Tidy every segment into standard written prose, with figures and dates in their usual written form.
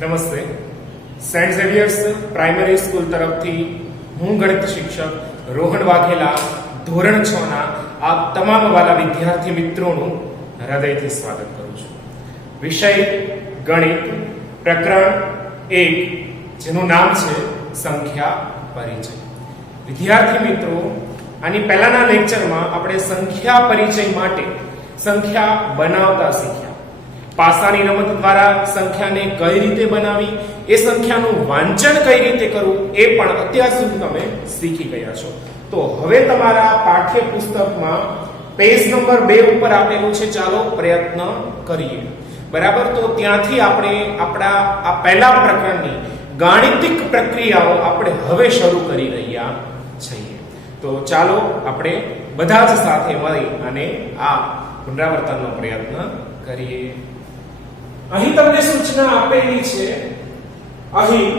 નમસ્તે. Saint Xavier's primary school તરફથી હું ગણિત શિક્ષક રોહન વાઘેલા ધોરણ 6 ના આપ તમામ વાલા વિદ્યાર્થી મિત્રોનું હૃદયથી સ્વાગત કરું છું. વિષય ગણિત, પ્રકરણ 1, જેનું નામ છે સંખ્યા પરિચય. વિદ્યાર્થી મિત્રો, આની પહેલાના લેક્ચરમાં આપણે સંખ્યા પરિચય માટે સંખ્યા બનાવતા શીખ્યા. પાસાની રમત દ્વારા સંખ્યાને કઈ રીતે બનાવી, એ સંખ્યાનું વાંચન કઈ રીતે કરવું, એ પણ અત્યાર સુધી તમે શીખી ગયા છો. તો હવે તમારા પાઠ્યપુસ્તકમાં પેજ નંબર 2 ઉપર આપેલું છે. ચાલો પ્રયત્ન કરીએ. બરાબર, તો ત્યાંથી આપણે આપણા આ પહેલા પ્રકરણની ગાણિતિક પ્રક્રિયાઓ આપણે હવે શરૂ કરી રહ્યા છીએ. તો ચાલો આપણે બધા જ સાથે મળી અને આ પુનરાવર્તનનો પ્રયત્ન કરીએ. અહીં તમને સૂચના આપેલી છે. અહીં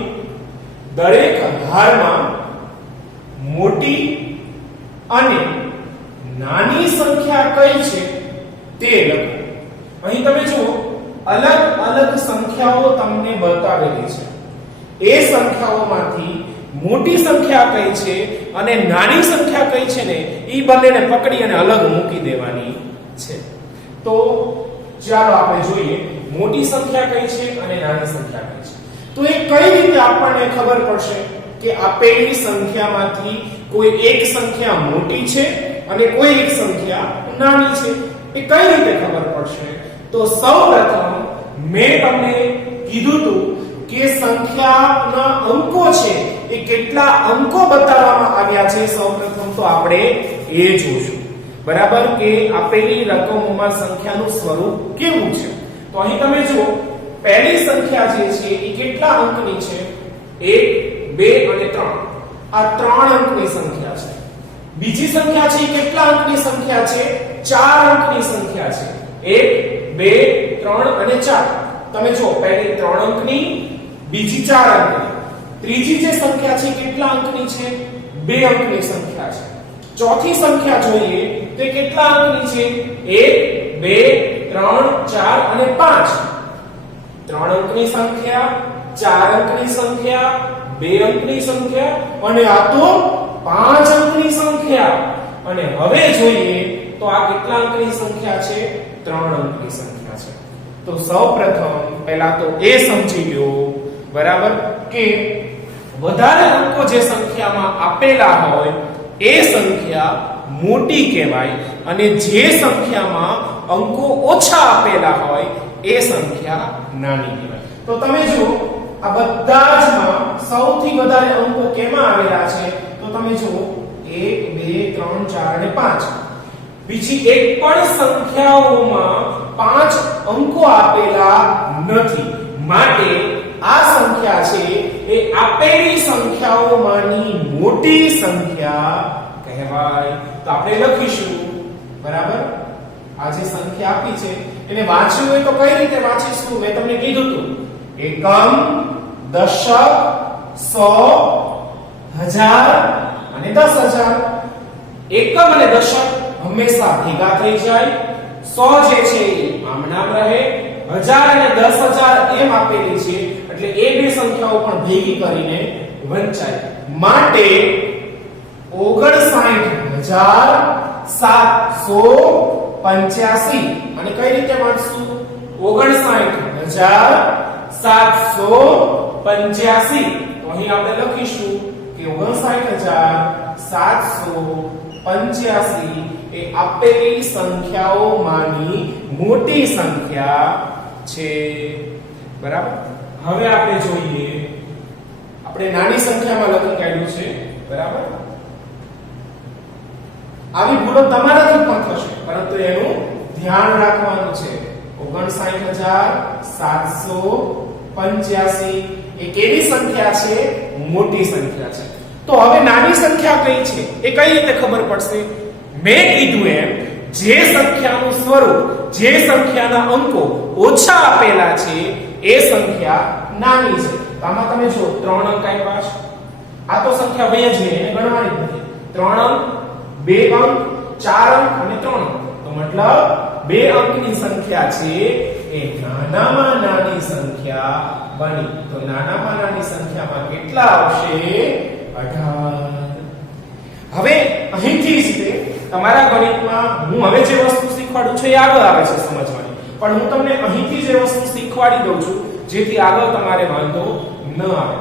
દરેક હારમાં મોટી અને નાની સંખ્યા કઈ છે તે લખો. અહીં તમે જુઓ, અલગ અલગ સંખ્યાઓ તમને બતાવેલી છે. એ સંખ્યાઓમાંથી મોટી સંખ્યા કઈ છે અને નાની સંખ્યા કઈ છે ને, એ બંનેને પકડી અને અલગ મૂકી દેવાની છે. તો ચાલો આપણે જોઈએ મોટી સંખ્યા કઈ છે અને નાની સંખ્યા કઈ છે. તો એ કઈ રીતે આપણને ખબર પડશે કે આપેલી સંખ્યામાંથી કોઈ એક સંખ્યા મોટી છે અને કોઈ એક સંખ્યા નાની છે? એ કઈ રીતે ખબર પડશે? તો સૌપ્રથમ મેં તમને કીધું હતું કે સંખ્યાના અંકો છે એ કેટલા અંકો બતાવવામાં આવ્યા છે. સૌપ્રથમ તો આપણે એ જોશું. બરાબર, કે આપેલી રકમોમાં સંખ્યાનું સ્વરૂપ કેવું છે. તો અહીં તમે જુઓ, પહેલી સંખ્યા જે છે એ કેટલા અંકની છે? 1, 2 અને 3. આ 3 અંકની સંખ્યા છે. બીજી સંખ્યા છે એ કેટલા અંકની સંખ્યા છે? 4 અંકની સંખ્યા છે. 1, 2, 3 અને 4. તમે જુઓ, પહેલી 3 અંકની, બીજી 4 અંકની. ત્રીજી જે સંખ્યા છે કેટલા અંકની છે? 2 અંકની સંખ્યા છે. ચોથી સંખ્યા જોઈએ તો કેટલા અંકની છે? 1, 2, 3, 4 અને 5. 3 અંકની સંખ્યા, 4 અંકની સંખ્યા, 2 અંકની સંખ્યા અને આ તો 5 અંકની સંખ્યા. અને હવે જોઈએ તો આ કેટલા અંકની સંખ્યા છે? 3 અંકની સંખ્યા છે. તો સૌપ્રથમ પહેલા તો એ સમજી લો, બરાબર, કે વધારે અંકો જે સંખ્યામાં આપેલા હોય એ સંખ્યા મોટી કહેવાય અને જે સંખ્યામાં અંકો ઓછા આપેલા હોય એ સંખ્યા નાની કહેવાય. તો તમે જુઓ, આ બધા જમાં સૌથી વધારે અંકો કેમાં આવેલા છે? તો તમે જુઓ, 1, 2, 3, 4 અને 5. બીજી એક પણ સંખ્યાઓમાં 5 અંકો આપેલા નથી. માટે આ સંખ્યા છે એ આપેલી સંખ્યાઓમાંની મોટી સંખ્યા કહેવાય. તો આપણે લખીશું, બરાબર, આ જે સંખ્યા આપી છે એને વાંચવું હોય તો કઈ રીતે વાંચીશું? મેં તમને કીધું હતું, એકમ, દશક, સો, હજાર અને 10,000. એકમ અને દશક હંમેશા ભેગા થઈ જાય. 100 જે છે એ આમ નામ રહે. 1000 અને 10,000 એમ આપેલી છે એટલે એ બે સંખ્યાઓ પણ ભેગી કરીને વંચાય. માટે 59,785. અને કઈ રીતે વાંચશું? 59,785. તો અહીં આપણે લખીશું કે 59,785 એ આપેલી સંખ્યાઓમાંની મોટી સંખ્યા છે. બરાબર. હવે આપણે જોઈએ, આપણે નાની સંખ્યામાં લખી કાઢ્યું છે. બરાબર, આવી ભૂલો તમારાથી પણ થશે, પરંતુ એનું ધ્યાન રાખવાનું છે. 59,785 એ કેવી સંખ્યા છે? મોટી સંખ્યા છે. તો હવે નાની સંખ્યા કઈ છે એ કઈ રીતે ખબર પડશે? મેં કીધું એમ, જે સંખ્યાનું સ્વરૂપ, જે સંખ્યાના અંકો ઓછા આપેલા છે એ સંખ્યા નાની છે. તો આમાં તમે જો 3 અંક આપ્યા છે. આ તો સંખ્યા વહી જ ગઈ, એને ગણવાની નથી. 3 અંક, 2 અંક, 4 અંક અને 3 અંક. તો મતલબ 2 અંકની સંખ્યા છે એ નાનામાં નાની સંખ્યા બની. તો નાનામાં નાની સંખ્યામાં કેટલા આવશે? 18. હવે અહીંથી જ તે તમારા ગણિતમાં હું હવે જે વસ્તુ શીખવાડું છું એ આગળ આવે છે સમજવાની, પણ હું તમને અહીંથી જે વસ્તુ શીખવાડી દઉં છું જેથી આગળ તમારે વાંધો ન આવે.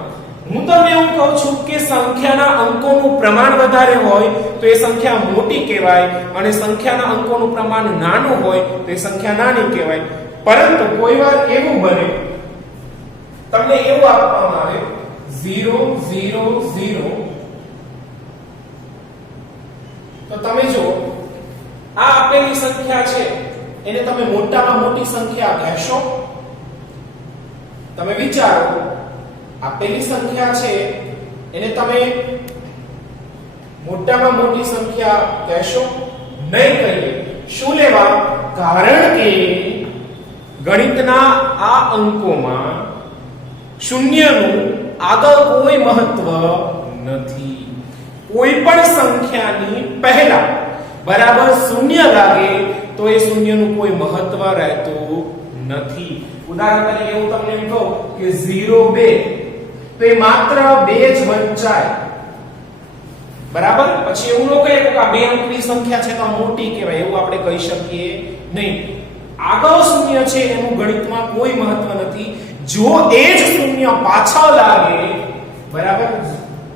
હું તમને એવું કહું છું કે સંખ્યાના અંકોનું પ્રમાણ વધારે હોય તો એ સંખ્યા મોટી કહેવાય અને સંખ્યાના અંકોનું પ્રમાણ નાનું હોય તો એ સંખ્યા નાની કહેવાય. પરંતુ કોઈ વાર એવું બને તમને એવું આપવામાં આવે 0 0 0, તો તમે જો આ આપેલી સંખ્યા છે એને તમે મોટામાં મોટી સંખ્યા કહેશો? તમે વિચારો, આપેલી સંખ્યા છે એને તમે મોટામાં મોટી સંખ્યા કહેશો? નહીં કહીએ. શું લેવા? કારણ કે ગણિતના આ અંકોમાં શૂન્યનું આગળ કોઈ મહત્વ નથી. કોઈ પણ સંખ્યાની પહેલા બરાબર શૂન્ય લાગે તો એ શૂન્યનું કોઈ મહત્વ રહેતું નથી. ઉદાહરણ તરીકે હું તમને એમ કહું કે 0 2, તો એ માત્ર 2 જ વંચાય. બરાબર? પછી એવું ન કહીએ કે આ 2 અંકની સંખ્યા છે તો મોટી કહેવાય, એવું આપણે કહી શકીએ નહીં. આગળ શૂન્ય છે એનું ગણિતમાં કોઈ મહત્વ નથી. જો એ જ શૂન્ય પાછળ લાગે, બરાબર,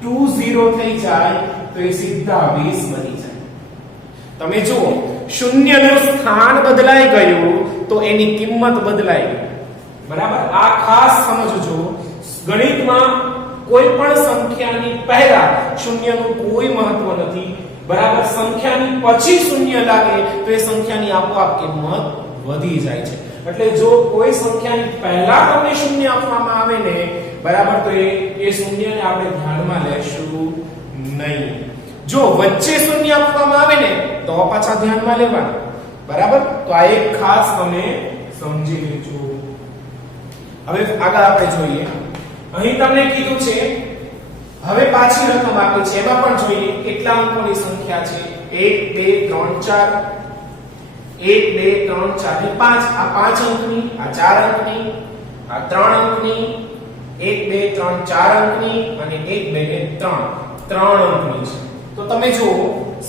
2 0 થઈ જાય તો એ સીધા 20 બની જાય. તમે જુઓ, શૂન્યનું સ્થાન બદલાઈ ગયું તો એની કિંમત બદલાઈ ગઈ. બરાબર? આ ખાસ સમજજો. ગણિતમાં કોઈ પણ સંખ્યાની પહેલા શૂન્યનું કોઈ મહત્વ નથી. બરાબર? સંખ્યાની પછી શૂન્ય લાગે તો એ સંખ્યાની આપોઆપ કિંમત વધી જાય છે. એટલે જો કોઈ સંખ્યાની પહેલા તમને શૂન્ય આપવામાં આવે ને, બરાબર, તો એ શૂન્યને આપણે ધ્યાનમાં લેશું નહીં. જો વચ્ચે શૂન્ય આપવામાં આવે ને તો પાછા ધ્યાનમાં લેવાના. બરાબર? તો આ એક ખાસ તમે સમજી લેજો. હવે આગળ આપણે જોઈએ. અહીં તમને કીધું છે, હવે પાછી રકમ આપી છે એમાં પણ જોઈએ કેટલા અંકોની સંખ્યા છે. 1 2 3 4, 1 2 3 4 5. આ 5 અંકની, આ 4 અંકની, આ 3 અંકની, 1 2 3 4 અંકની અને 1 2 3 અંકની છે. તો તમે જુઓ,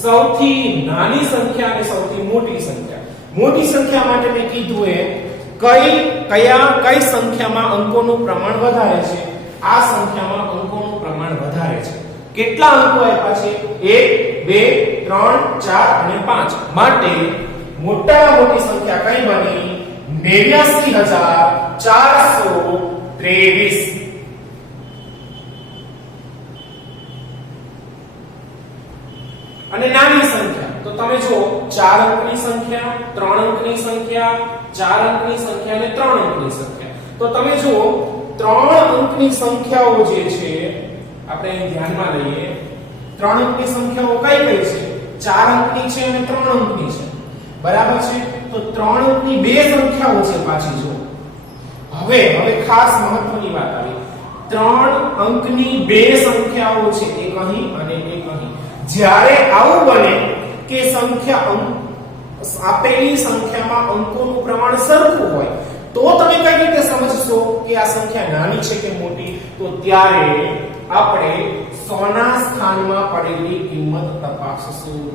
સૌથી નાની સંખ્યા અને સૌથી મોટી સંખ્યા. મોટી સંખ્યા માટે મેં કીધું એ કઈ સંખ્યામાં અંકોનું પ્રમાણ વધારે છે? આ સંખ્યામાં અંકોનું પ્રમાણ વધારે છે. કેટલા અંકો આપ્યા છે? 1 2 3 4 અને 5. માટે મોટામાં મોટી સંખ્યા કઈ બની? 89423. અને નાની સંખ્યા તો તમે જો 4 અંકની સંખ્યા, 3 અંકની સંખ્યા, 4 અંકની સંખ્યા અને 3 અંકની સંખ્યા. તો તમે જુઓ, 3 અંકની સંખ્યાઓ જે છે આપણે અહીં ધ્યાનમાં લઈએ. 3 અંકની સંખ્યાઓ કઈ કઈ છે? 4 અંકની છે અને 3 અંકની છે. બરાબર છે? તો 3 અંકની બે સંખ્યાઓ છે પાછી. જો હવે ખાસ મહત્વની વાત આવી. 3 અંકની બે સંખ્યાઓ છે, એક અહીં અને એક અહીં. જ્યારે આવું બને કે સંખ્યા આપેલી સંખ્યામાં અંકોનું પ્રમાણ સરખું હોય તો તમે કઈ રીતે સમજશો કે આ સંખ્યા નાની છે કે મોટી? તો ત્યારે આપણે 100 ના સ્થાનમાં પડેલી કિંમત તપાસશું.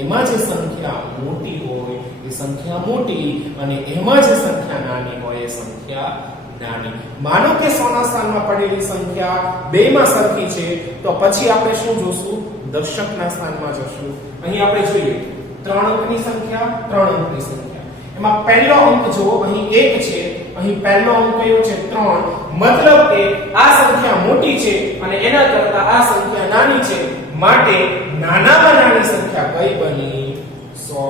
એમાં જે સંખ્યા મોટી હોય એ સંખ્યા મોટી અને એમાં જે સંખ્યા નાની હોય એ સંખ્યા નાની. માનો કે 100 ના સ્થાનમાં પડેલી સંખ્યા બેમાં સરખી છે તો પછી આપણે શું જોશું? દર્શકના સ્થાનમાં જશું. અહીં આપણે જોઈએ 3 અંકની સંખ્યા, 3 અંકની સંખ્યા. એમાં પહેલો અંક જો અહીં 1 છે, અહીં પહેલો અંક કયો છે? 3. મતલબ કે આ સંખ્યા મોટી છે અને એના કરતા આ સંખ્યા નાની છે. માટે નાનામાં નાની સંખ્યા કઈ બની? 100.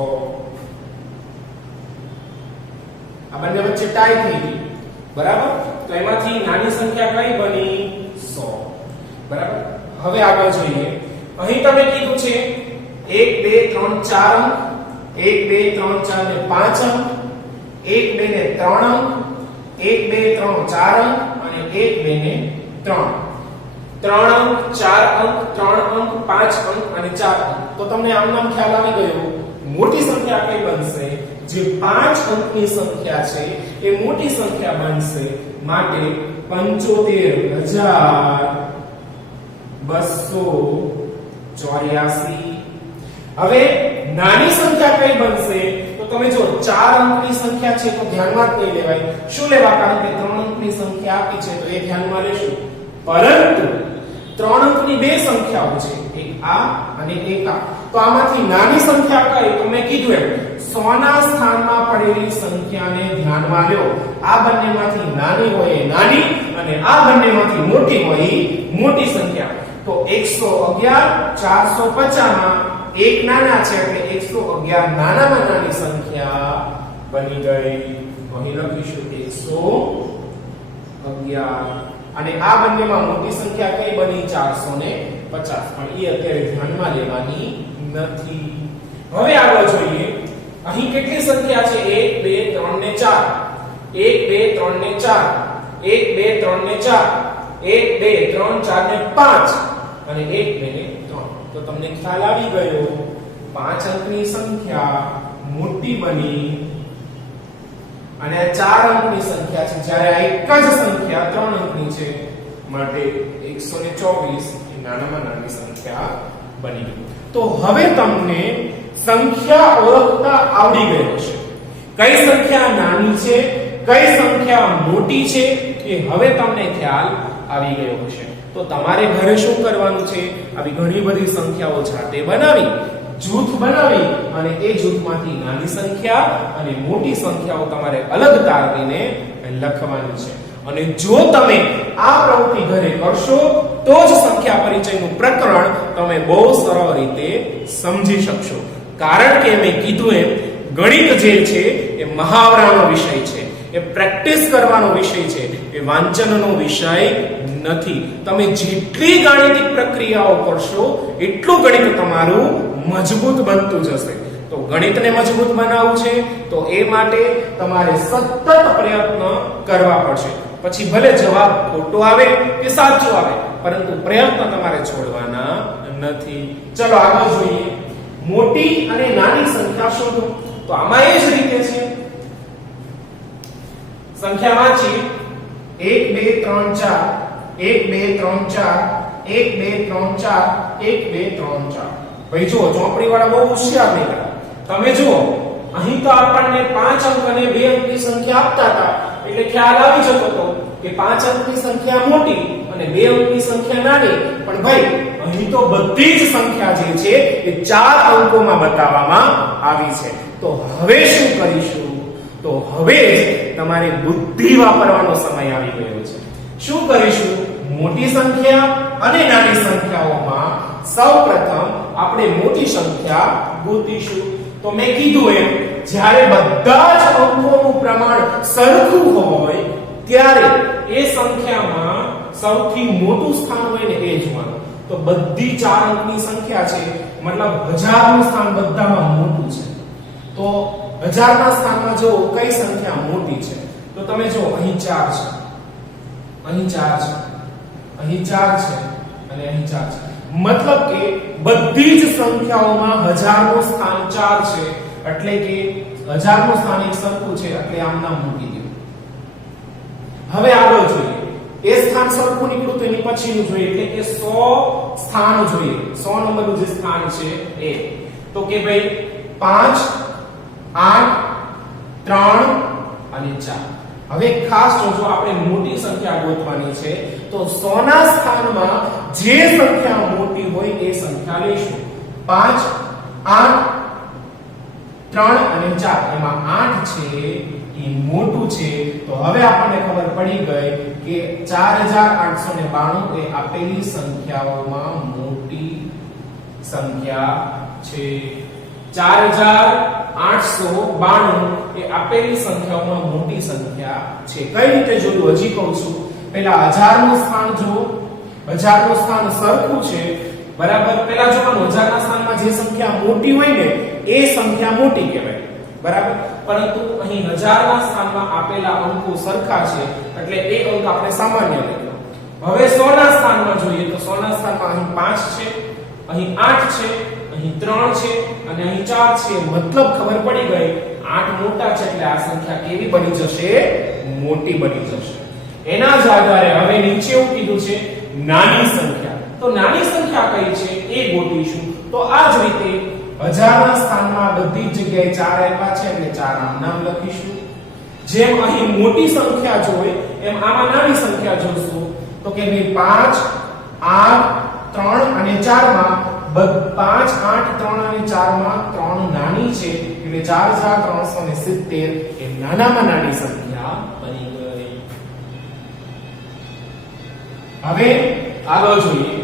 આ બંને વચ્ચે ટાઈ થઈ ગઈ. બરાબર? તો એમાંથી નાની સંખ્યા કઈ બની? 100. બરાબર? હવે આગળ જોઈએ. અહીં તમે કીધું છે 1 2 3 4 અંક, 1 2 3 4 ને 5 અંક, 1 2 ને 3 અંક, 1 2 3 4 અંક અને 1 2 ને 3. 3 અંક, 4 અંક, 3 અંક, 5 અંક અને 4 અંક. તો તમને આમ નામ ખ્યાલ આવી ગયો. મોટી સંખ્યા કઈ બનશે? જે 5 અંકની સંખ્યા છે એ મોટી સંખ્યા બનશે, માટે 75284. હવે નાની સંખ્યા કઈ બનશે? તો તમે જો 4 અંકની સંખ્યા છે તો ધ્યાનમાં જ નહીં લેવાય. શું લેવા? કારણ કે 3 અંકની સંખ્યા આપી છે તો એ ધ્યાનમાં લેશું. પરંતુ 3 અંકની બે સંખ્યાઓ છે, એક આ અને એક આ. તો આમાંથી નાની સંખ્યા કઈ? તો મેં કીધું એમ 100 ના સ્થાનમાં પડેલી સંખ્યાને ધ્યાનમાં લો. આ બંનેમાંથી નાની હોય એ નાની અને આ બંનેમાંથી મોટી હોય એ મોટી સંખ્યા. તો 111 450 માં એક નાના છે એટલે 111 નાનામાં નાની સંખ્યા બની ગઈ. અહીં લખીશું 111 અને આ બંનેમાં મોટી સંખ્યા કઈ બની? 450. પણ એ અત્યારે ધ્યાનમાં લેવાની નથી. હવે આગળ જોઈએ. અહીં કેટલી સંખ્યા છે? 1 2 3 ને 4, 1 2 3 ને 4, 1 2 3 ને 4, 1 2 3 4 ને 5 અને 1 2 ને 3. તો તમને ખ્યાલ આવી ગયો 5 અંકની સંખ્યા મોટી બની અને 4 અંકની સંખ્યા છે, જ્યારે આ એક જ સંખ્યા 3 અંકની છે, માટે 124 એ નાનામાં નાની સંખ્યા બની. તો હવે તમને સંખ્યા ઓળખતા આવડી ગયું છે. કઈ સંખ્યા નાની છે, કઈ સંખ્યા મોટી છે, એ હવે તમને ખ્યાલ આવી ગયો હશે. તો તમારે ઘરે શું કરવાનું છે? આવી ઘણી બધી સંખ્યાઓ જાતે બનાવી, જૂથ બનાવી અને એ જૂથમાંથી નાની સંખ્યા અને મોટી સંખ્યાઓ તમારે અલગ તારવીને લખવાની છે. અને જો તમે આ પ્રવૃત્તિ ઘરે કરશો તો જ સંખ્યા પરિચયનું પ્રકરણ તમે બહુ સરળ રીતે સમજી શકશો. કારણ કે મેં કીધું એમ ગણિત જે છે એ મહાવરાનો વિષય છે, એ પ્રેક્ટિસ કરવાનો વિષય છે, એ વાંચનનો વિષય નથી. તમે જેટલી ગાણિતિક પ્રક્રિયાઓ કરશો એટલું ગણિત તમારું મજબૂત બનતું જશે. તો ગણિતને મજબૂત બનાવવું છે તો એ માટે તમારે સતત પ્રયત્ન કરવા પડશે. પછી ભલે જવાબ ખોટો આવે કે સાચો આવે, પરંતુ પ્રયત્ન તમારે છોડવાના નથી. ચલો આગળ જોઈએ. મોટી અને નાની સંખ્યા શોધો. તો આમાં એ જ રીતે છે. સંખ્યા વાંચી 1 2 3 4, 1 2 3 4, 1 2 3 4, 1 2 3 4. ભાઈ જુઓ, ચોપડી વાળા બહુ હોશિયાર નીકળ્યા. તમે જુઓ, અહીં તો આપણને 5 અંક અને 2 અંકની સંખ્યા આપતા હતા, એટલે ખ્યાલ આવી જતો હતો કે 5 અંકની સંખ્યા મોટી અને 2 અંકની સંખ્યા નાની. પણ ભાઈ અહીં તો બધી જ સંખ્યા જે છે એ 4 અંકોમાં બતાવવામાં આવી છે. તો હવે શું કરીશું? તો હવે તમારે બુદ્ધિ વાપરવાનો સમય આવી ગયો છે. શું કરીશું? મોટી સંખ્યા અને નાની સંખ્યાઓમાં સૌપ્રથમ આપણે મોટી સંખ્યા ગોતીશું. તો મેં કીધું એમ જ્યારે બધા જ અંકોનું પ્રમાણ સરખું હોય ત્યારે એ સંખ્યામાં સૌથી મોટું સ્થાન હોય ને એ જોવાનું. તો બધી 4 અંકની સંખ્યા છે, મતલબ 1000 નું સ્થાન બધામાં મોટું છે. તો 1000 ના સ્થાનમાં જો કઈ સંખ્યા મોટી છે? તો તમે જો અહીં 4 છે, અહીં 4 છે, અહીં 4 છે અને અહીં 4 છે. મતલબ કે બધી જ સંખ્યાઓમાં 1000 નું સ્થાન 4 છે, એટલે કે 1000 નું સ્થાન એક સરખું છે, એટલે આમ નામ મૂકી દો. હવે આગળ જોઈએ. એ સ્થાન સરખું નીકળ્યું તો એની પછીનું જોઈએ, એટલે કે 100 સ્થાન જોઈએ. 100 નંબરનું જે સ્થાન છે એ. તો કે ભાઈ 5 8 3 અને 4. હવે ખાસ જોજો, આપણે મોટી સંખ્યા ગોતવાની છે તો 100 ના સ્થાનમાં જે સંખ્યા મોટી હોય એ સંખ્યા લઈશું. 5 8 3 અને 4. એમાં 8 છે એ મોટું છે. તો હવે આપણને ખબર પડી ગઈ કે 4892 એ આપેલી સંખ્યાઓમાં મોટી સંખ્યા છે. 4892 એ આપેલી સંખ્યાઓમાં મોટી સંખ્યા છે. કઈ રીતે જોયું હજી કહું છું. પહેલા 1000 નું સ્થાન જુઓ. 1000 નું સ્થાન સરખું છે, બરાબર. પહેલા જોવાનું 1000 ના સ્થાનમાં જે સંખ્યા મોટી હોય ને એ સંખ્યા મોટી કહેવાય, બરાબર. પરંતુ અહીં 1000 ના સ્થાનમાં આપેલા અંકો સરખા છે, એટલે એ અંક આપણે સામાન્ય લઈશું. હવે 100 ના સ્થાનમાં જોઈએ તો 100 ના સ્થાનમાં અહીં 5 છે, અહીં 8 છે, અહીં 3 છે અને અહીં 4 છે. મતલબ ખબર પડી ગઈ 8 મોટા છે એટલે આ સંખ્યા કેવી બની જશે? મોટી બની જશે. એના જ આધારે હવે નીચે એવું કીધું છે નાની સંખ્યા. તો નાની સંખ્યા કઈ છે એ ગોતીશું. તો આ જ રીતે હજારના સ્થાનમાં બધી જ જગ્યાએ 4 આપ્યા છે એટલે 4 આમ નામ લખીશું. જેમ અહીં મોટી સંખ્યા જોઈએ એમ આમાં નાની સંખ્યા જોઈશું. તો કે ભાઈ 5 8 3 અને 4 માં 5 8 3 અને 4 માં 3 નાની છે એટલે 4370 એ નાનામાં નાની સંખ્યા બની ગઈ. હવે આગળ જોઈએ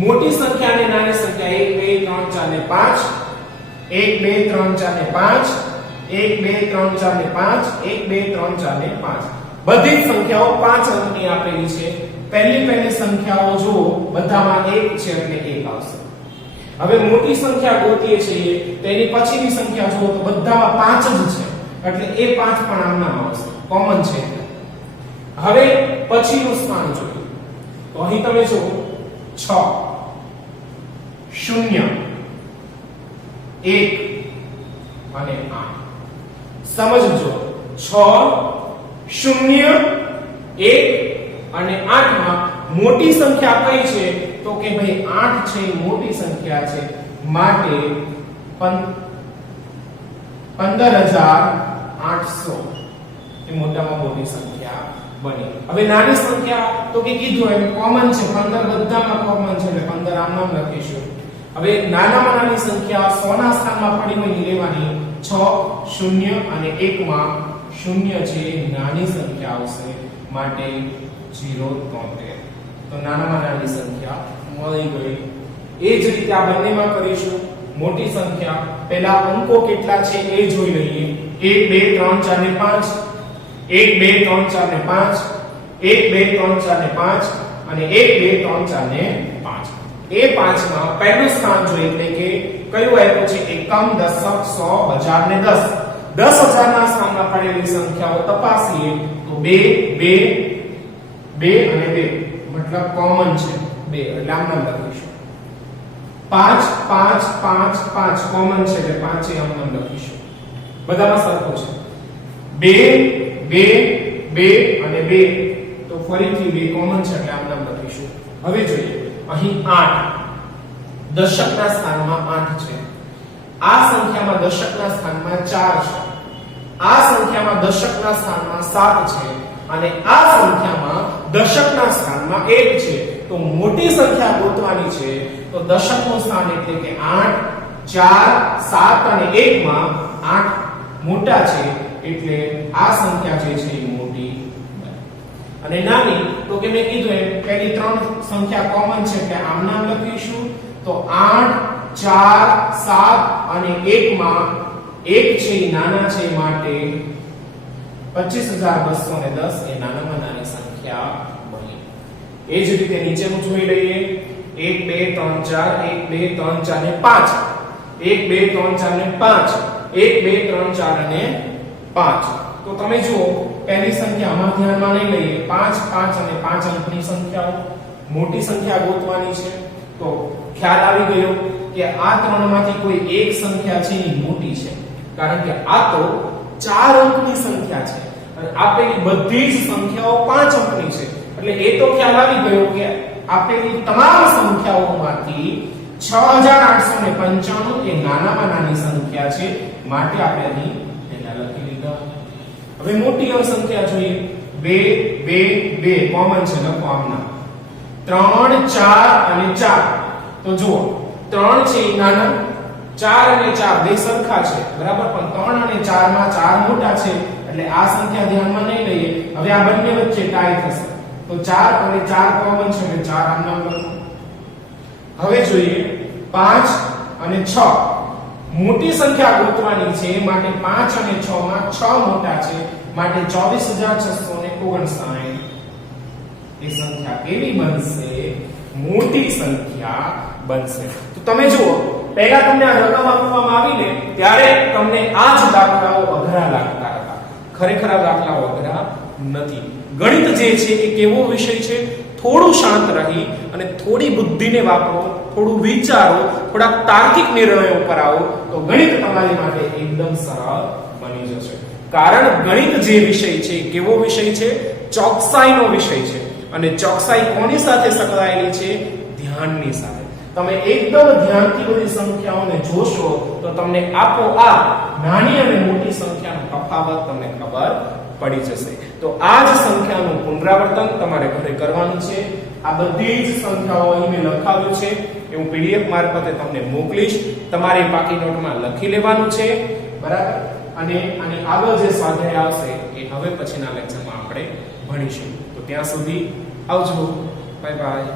મોટી સંખ્યા અને નાની સંખ્યા 1 2 3 4 ને 5 1 2 3 4 ને 5 1 2 3 4 ને 5 1 2 3 4 ને 5 બધી જ સંખ્યાઓ 5 અંકની આપેલી છે. પહેલી સંખ્યાઓ જુઓ બધામાં 1 છે એટલે 1 આવશે. હવે મોટી સંખ્યા ગોતીએ છીએ તો એની પછીની સંખ્યા જુઓ તો બધામાં 5 જ છે એટલે એ 5 પણ આમનામ આવશે, કોમન છે. હવે પછીનું સ્થાન જોઈએ તો અહીં તમે જુઓ 6 0 1 અને 8. સમજજો 6 0 1 અને 8 માં મોટી સંખ્યા કઈ છે? તો કે ભાઈ 8 છે એ મોટી સંખ્યા છે માટે 15800 એ મોટામાં મોટી સંખ્યા બની. હવે નાની સંખ્યા તો કે કીધું એમ કોમન છે, 15 બધામાં કોમન છે એટલે 15 આમ નામ લખીશું. હવે નાનામાં નાની સંખ્યા 100 ના સ્થાનમાં પડી હોય લેવાની. 6 0 અને 1 માં 0 છે એ નાની સંખ્યા આવશે માટે 0.73. તો નાનામાં નાની સંખ્યા મળી ગઈ. એ જ રીતે આ બંનેમાં કરીશું. મોટી સંખ્યા પહેલા અંકો કેટલા છે એ જોઈ લઈએ. 1 2 3 4 ને 5 1 2 3 4 ને 5 1 2 3 4 ને 5 અને 1 2 3 4 ને 5. એ 5 માં પહેલું સ્થાન જોઈએ એટલે કે કયું આપ્યું છે? એકમ, દશક, 100, હજાર ને 10. 10000 ના સ્થાનમાં પડેલી સંખ્યાઓ તપાસીએ તો 2 2 2 અને 2 મતલબ કોમન છે 2 એટલે આમ નામ લખીશું. 5 5 5 5 કોમન છે એટલે 5 એ આમ નામ લખીશું. બધામાં સરખું છે. 2 2 2 અને 2 તો ફરીથી 2 કોમન છે એટલે આમ નામ લખીશું. હવે જોઈએ અહીં 8 દશકના સ્થાનમાં 8 છે. આ સંખ્યામાં દશકના સ્થાનમાં 4 છે. આ સંખ્યામાં દશકના સ્થાનમાં 7 છે અને આ સંખ્યામાં દશકના સ્થાનમાં 1 છે. તો મોટી સંખ્યા ગોતવાની છે તો દશકનું સ્થાન એટલે કે 8 4 7 અને 1 માં 8 મોટા છે એટલે આ સંખ્યા જે છે એ મોટી. અને નાની તો કે મેં કીધું એમ પહેલી 3 સંખ્યા કોમન છે એટલે આમ નામ લખીશું. તો 8 4 7 અને 1 માં 1 છે એ નાના છે માટે 25210 એ નાનામાં નાની સંખ્યા બની. એ જ રીતે નીચેનું જોઈ લઈએ. 1 2 3 4 1 2 3 4 ને 5 1 2 3 4 ને 5 1 2 3 4 અને 5. તો તમે જુઓ પહેલી સંખ્યા આમાં ધ્યાનમાં નહીં લઈએ. 5 5 અને 5 અંકની સંખ્યાઓ મોટી સંખ્યા ગોતવાની છે. તો ખ્યાલ આવી ગયો કે આ ત્રણમાંથી કોઈ એક સંખ્યા છે એ મોટી છે કારણ કે આ તો 4 અંકની સંખ્યા છે અને આપેલી બધી જ સંખ્યાઓ 5 અંકની છે. એટલે એ તો ખ્યાલ આવી ગયો કે આપેલી તમામ સંખ્યાઓમાંથી 6895 એ નાનામાં નાની સંખ્યા છે માટે આપણે અહીં પહેલા લખી લીધા. હવે મોટી સંખ્યા જોઈએ. 2 2 2 કોમન છે લખો આમના. 3 4 અને 4 તો જુઓ 3 છે એ નાના 4 અને 4 બે સરખા છે બરાબર પણ 3 અને 4 માં 4 મોટા છે એટલે આ સંખ્યા ધ્યાનમાં નહીં લઈએ. હવે આ બંને વચ્ચે ટાઈ થશે તો 4 અને 4 કોમન છે એટલે 4 આમ નામ લખો. હવે જોઈએ 5 અને 6 મોટી સંખ્યા ગોતવાની છે માટે 5 અને 6 માં 6 મોટા છે માટે 24659 એ સંખ્યા કેવી બનશે? મોટી સંખ્યા બનશે. તો તમે જુઓ પહેલા તમને આ રકમ આપવામાં આવીને ત્યારે તમને આ જ દાખલાઓ અઘરા લાગતા હતા. ખરેખર આ દાખલાઓ અઘરા નથી. ગણિત જે છે એ કેવો વિષય છે? થોડું શાંત રહી અને થોડી બુદ્ધિને વાપરો થોડું વિચારો, થોડાક તાર્કિક નિર્ણયો પર આવો તો ગણિત તમારી માટે એકદમ સરળ બની જશે. કારણ ગણિત જે વિષય છે કેવો વિષય છે? ચોકસાઈનો વિષય છે. અને ચોકસાઈ કોની સાથે સંકળાયેલી છે? ધ્યાનની સાથે. તમે એકદમ ધ્યાનથી બધી સંખ્યાઓને જોશો તો તમને આપોઆપ નાની અને મોટી સંખ્યાનો તફાવત તમને ખબર પડી જશે. તો આ જ સંખ્યાનું પુનરાવર્તન તમારે ઘરે કરવાનું છે. આ બધી જ સંખ્યાઓ અહીં મેં લખાવ્યું છે એ હું પીડીએફ મારફતે તમને મોકલીશ. તમારી પાકી નોટમાં લખી લેવાનું છે, બરાબર? અને આગળ જે સ્વાધ્યાય આવશે એ હવે પછીના લેક્ચરમાં આપણે ભણીશું. તો ત્યાં સુધી આવજો, બાય બાય.